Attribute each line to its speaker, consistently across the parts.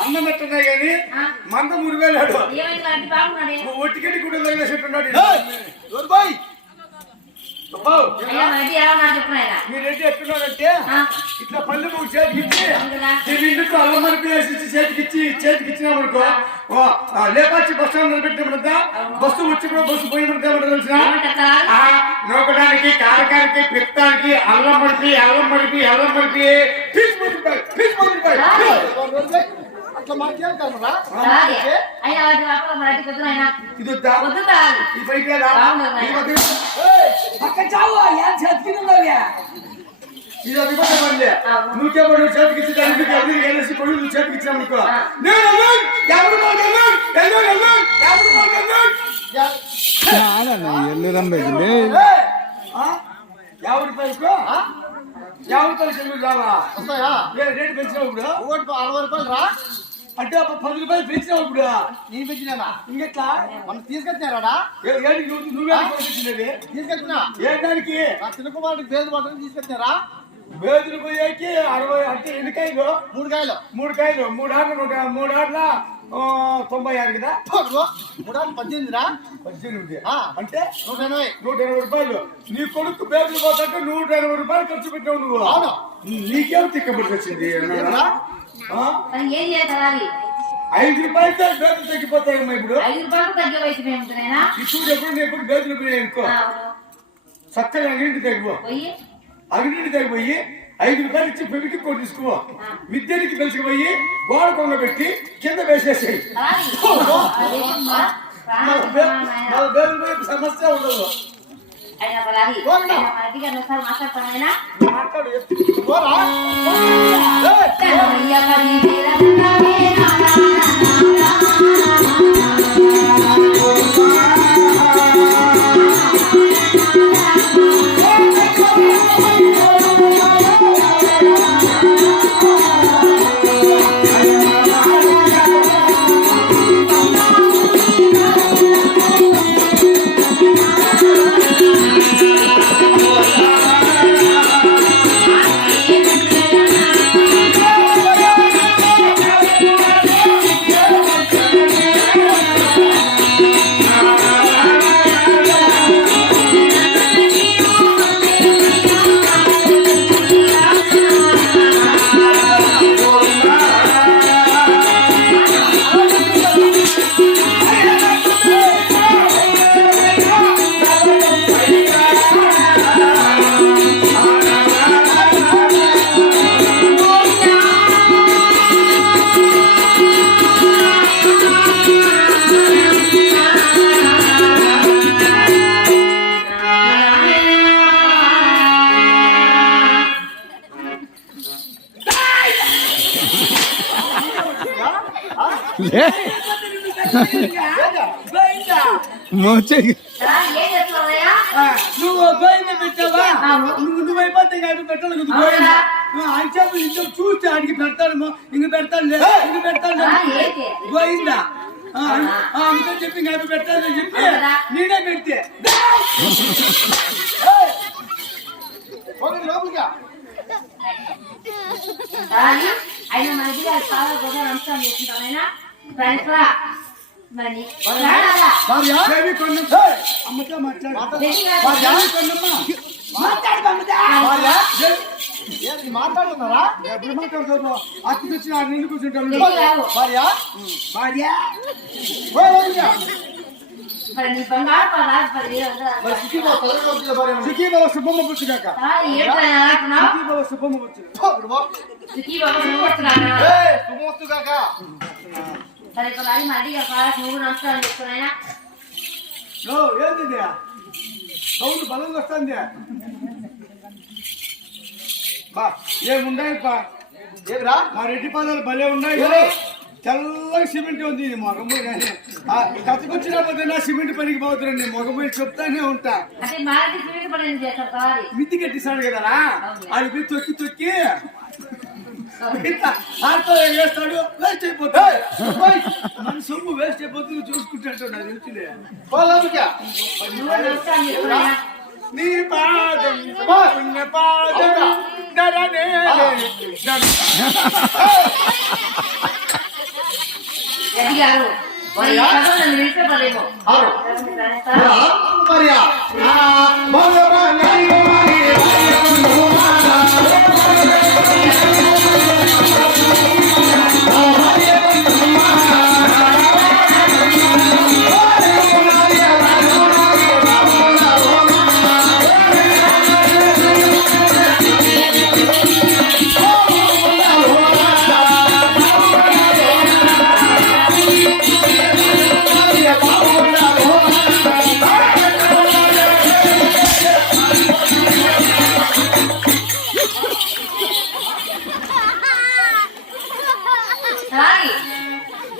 Speaker 1: అన్నం పెట్టనే గాని
Speaker 2: ఆ,
Speaker 1: మంద మురివేలాడు ఒట్టికెట్టి కూడా తగిలేసేట్టున్నాడు రెడ్డి ఎట్టున్నాడంటే ఇట్లా పళ్ళు మూడు చేతికిచ్చి ఇంటికి అల్లం మరిపి వేసి చేతికిచ్చి చేతికిచ్చినామనుకో లేపాచి బస్ స్టాండ్ నిలబెట్టినప్పుడంతా బస్సు వచ్చినప్పుడు బస్సు పోయినప్పుడు తెలిసిన? నూకడానికి కారకానికి పిత్తానికి అల్లం మడిపి అల్లం మడిపి అల్లం మడిపి పీస్ పీస్ మడిపాయి
Speaker 3: దొరిబాయ్ అట్లా మాట్లాడతారా
Speaker 2: అలాగే అయినా వాటి వాపల మనకి పొద్దునైనా
Speaker 1: ఇది వద్దా
Speaker 2: పొద్దు తాగాలి
Speaker 1: ఈ పైకి?
Speaker 3: పక్క చావు ఏం చేతికిన్నవే
Speaker 1: ఇది.
Speaker 2: అవును.
Speaker 1: నువ్వుకే పడు చేతికిచ్చి దానికి ఎవరు వేసి కొడు నువ్వు చేతికి నేను ఎవరు ఎవరు.
Speaker 4: ఎల్లు రంబేది
Speaker 1: ఆ? ఎవరి పైకు ఎవరి పైకి చెల్లు రావా? రేటు పెంచినావు ఇప్పుడు?
Speaker 3: ఒకటి అరవై రూపాయలు రా.
Speaker 1: అంటే అప్పుడు పది రూపాయలు పెంచినావు ఇప్పుడు.
Speaker 3: నేను పెంచినానా?
Speaker 1: ఇంకెట్లా
Speaker 3: మనం తీసుకొచ్చినారా
Speaker 1: నువ్వు పెంచినది
Speaker 3: తీసుకొచ్చినా?
Speaker 1: ఏ దానికి?
Speaker 3: నా చిన్నకుమారుడికి పేరు పట్టడం తీసుకొచ్చినారా?
Speaker 1: వేదులు పోయాకి అరవై అంటే ఎన్ని కాయలు?
Speaker 3: మూడు కాయలు.
Speaker 1: మూడు కాయలు. మూడు ఆటలు మూడు ఆటల తొంభై ఆరు కదా?
Speaker 3: మూడు ఆరు పద్దెనిమిది. రా
Speaker 1: పద్దెనిమిది. అంటే?
Speaker 3: నూట ఎనభై.
Speaker 1: నూట ఎనభై రూపాయలు. నీ కొడుకు బేబీలు పోతుంటే నూట ఎనభై రూపాయలు ఖర్చు పెట్టావు నువ్వు. నీకేం తిక్కబడి వచ్చింది?
Speaker 2: ఏం చేయాలి
Speaker 1: ఐదు రూపాయలతో బేబీలు తగ్గిపోతాయమ్మా ఇప్పుడు.
Speaker 2: ఐదు రూపాయలు
Speaker 1: ఇప్పుడు ఎప్పుడు ఎప్పుడు బేబీలు పోయాయి అనుకో. చక్కగా అన్నింటి తగ్గిపో.
Speaker 2: పోయి.
Speaker 1: అన్నింటి తగ్గిపోయి ఐదు రూపాయలు ఇచ్చి పెళ్ళికి కూడా తీసుకో మిద్దెనికి పిలుచుకుపోయి గోడ కొంగ పెట్టి కింద వేసేసేయి. సమస్య ఉండదు.
Speaker 2: అయినా
Speaker 3: పోగండి.
Speaker 2: అయినా మనకి ఒకసారి మాట్లాడతానైనా
Speaker 1: మాట్లాడు నువ్వు గోయింద పెట్టావా. నువ్వు నువ్వు అయిపోతే ఇంకా పెట్టాలి? నువ్వు అంచెప్పు ఇంట్లో చూస్తే ఆడికి పెడతాడు ఇంక పెడతాడు ఇంక పెడతాడు
Speaker 2: ఏంటి?
Speaker 1: గోయిందా? అందుకని చెప్పి ఇంకా పెట్టాలని చెప్పి? నేనే పెడితే.
Speaker 2: అయినా మనకి అది చాలా గొప్ప
Speaker 3: మాట్లాడుతున్నారా
Speaker 1: ఎప్పుడు మాట్లాడుతావు అత్తి తెచ్చిన నెలలు కూర్చుంటాను.
Speaker 3: భార్య?
Speaker 1: భార్య.
Speaker 3: పోయి లోపలికి.
Speaker 2: మరి నీ బంగారు పదాలు పది వేలు
Speaker 3: మరి సిక్కి పో, త్వరగా లోపలికి భార్య ఉంది.
Speaker 1: సిక్కి బాబు సుబ్బమ్మ పుచ్చుగాక సుబ్బమ్మ పుచ్చు.
Speaker 2: సరే ఇప్పుడు అది మళ్ళీ పాలకు నువ్వు నమస్కారం చేస్తున్నాయా
Speaker 1: ఓ ఏంది ఇది? సౌండ్ బలంగా వస్తుంది. బా ఏముండాయి బా? మా రెడ్డి పాదాలు భలే ఉన్నాయి. తెల్లగా సిమెంట్ ఉంది ఇది మొగము కథకొచ్చినప్పుడు నా సిమెంట్ పనికి పోతుందండి మొగము చెప్తానే ఉంటా. మిద్ది కట్టిస్తాడు కదా. అది తొక్కి తొక్కి. ఆటో వేస్తాడు వేస్ట్ అయిపోతాడు మన సొమ్ము వేస్ట్ అయిపోతుంది చూసుకుంటాడు నాకు తెలిసిందే. నీ పాదం. పుణ్య పాదం ఉంటారని
Speaker 2: రెడ్డి గారు మరి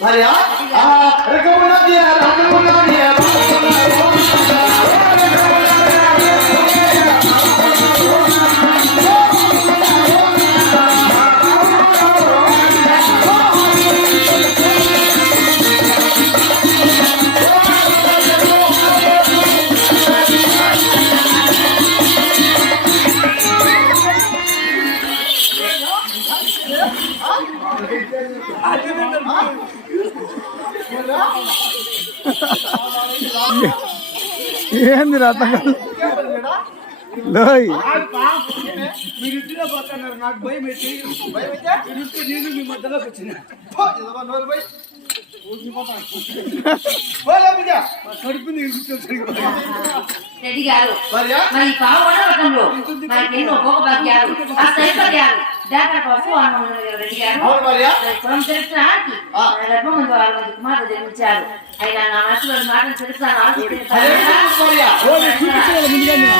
Speaker 1: చూస్తాడు
Speaker 3: పోలాముగా. మరియా ఆ రకమున్నది ఆ రకమున్నది
Speaker 4: ఏంది రథం లోయ్.
Speaker 1: మీరు ఇంటిలో పోతున్నారు నాకు భయం నేను మీ మధ్యలోకి వచ్చిన.
Speaker 3: పో, ఇదిగో నోరు పోయి. పోలాముగా.
Speaker 1: మా కడుపు నేను కూర్చొని
Speaker 2: రెడ్డి గారు
Speaker 3: మరియా
Speaker 2: మరి పావుపడవటంలో మనకి ఎన్నో భోగభాగ్యాలు ఆ సైకర్యాలు జాతర కోసం అన్నం రెడ్డి గారు
Speaker 3: అవును మరియా
Speaker 2: కులం చరిత్రానికి
Speaker 3: ఆ.
Speaker 2: గర్భమందు ఆరు మంది కుమారులు జన్మించారు అయినా నా మనసులో మాటలు చరిత్ర
Speaker 3: అదే మరియా
Speaker 2: గోవిందా